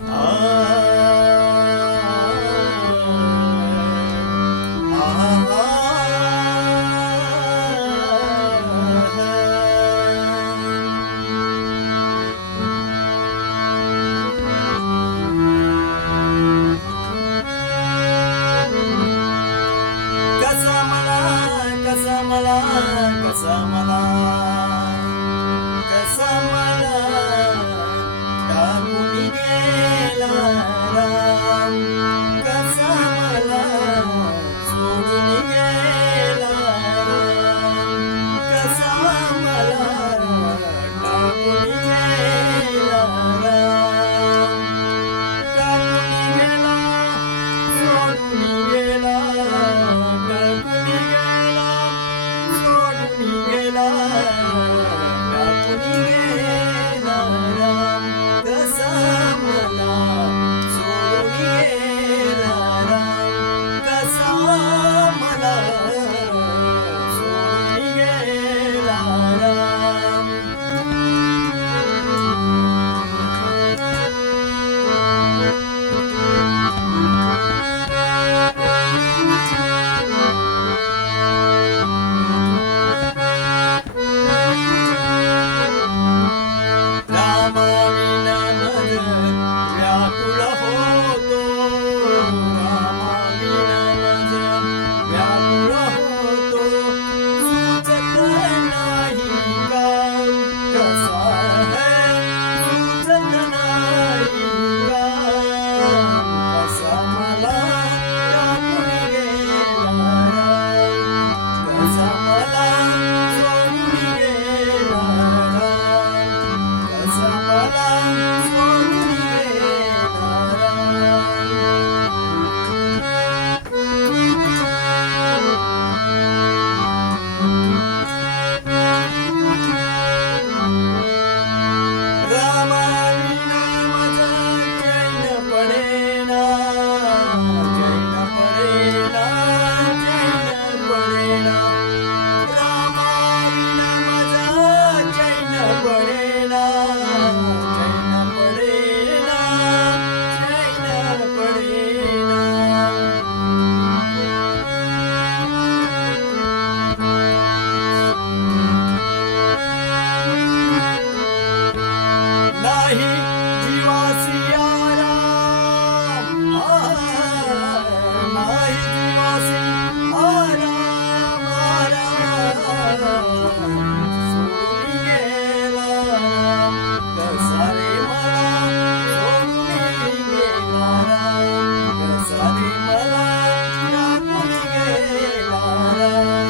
कसा मला टाकून गेला राम, कसा मला सोडून गेला राम, कसा मला टाकून गेला राम, टाकून गेला सोडून गेला, टाकून गेला सोडून गेला, टाकून गेला राम, कसा मला सोडून गेला राम, कसा मला सोडून गेला राम. रामाविना नर व्याकुळ होतो, रामाविना नर व्याकुळ होतो, सुचत नाही काम कसा है, सुचत नाही काम, कसा मला टाकून गेला राम, कसा मला सोडून गेला राम, कसा मला सोडून गेला रामाविना माझा चैन पडेना, चैन पडेना, चैन पडेना, रामाविना माझा चैन पडेना, चैन पडेना, चैन पडेना. नाही जीवासी आराम, नाही जीवासी आराम, सोडून गेला राम, कसा रे मला सोडून गेला राम, कसा रे मला टाकून गेला राम.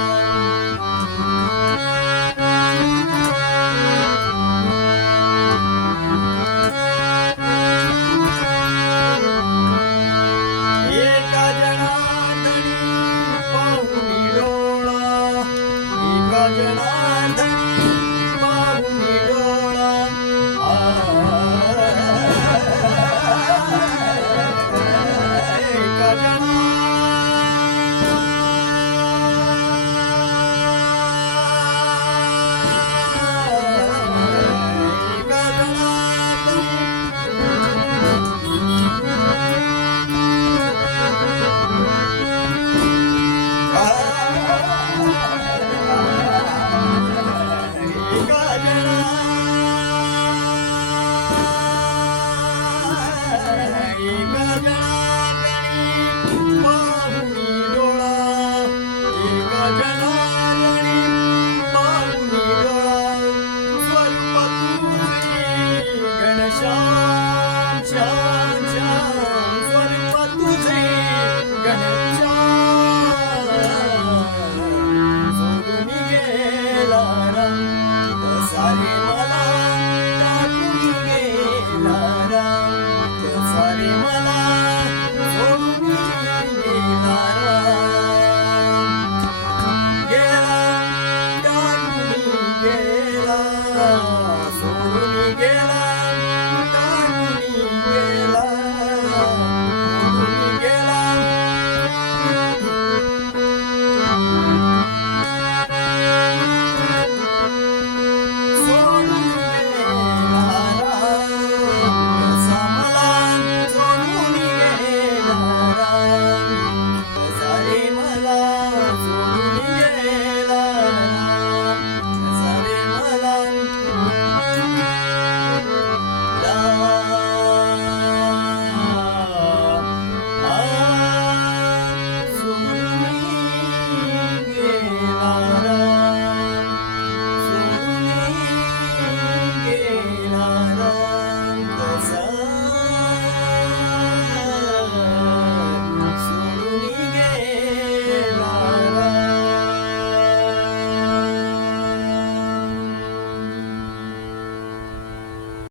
एका जनार्दनी पाहुनी डोळा, एका जनार्दनी पाहुनी डोळा, एका घनश्याम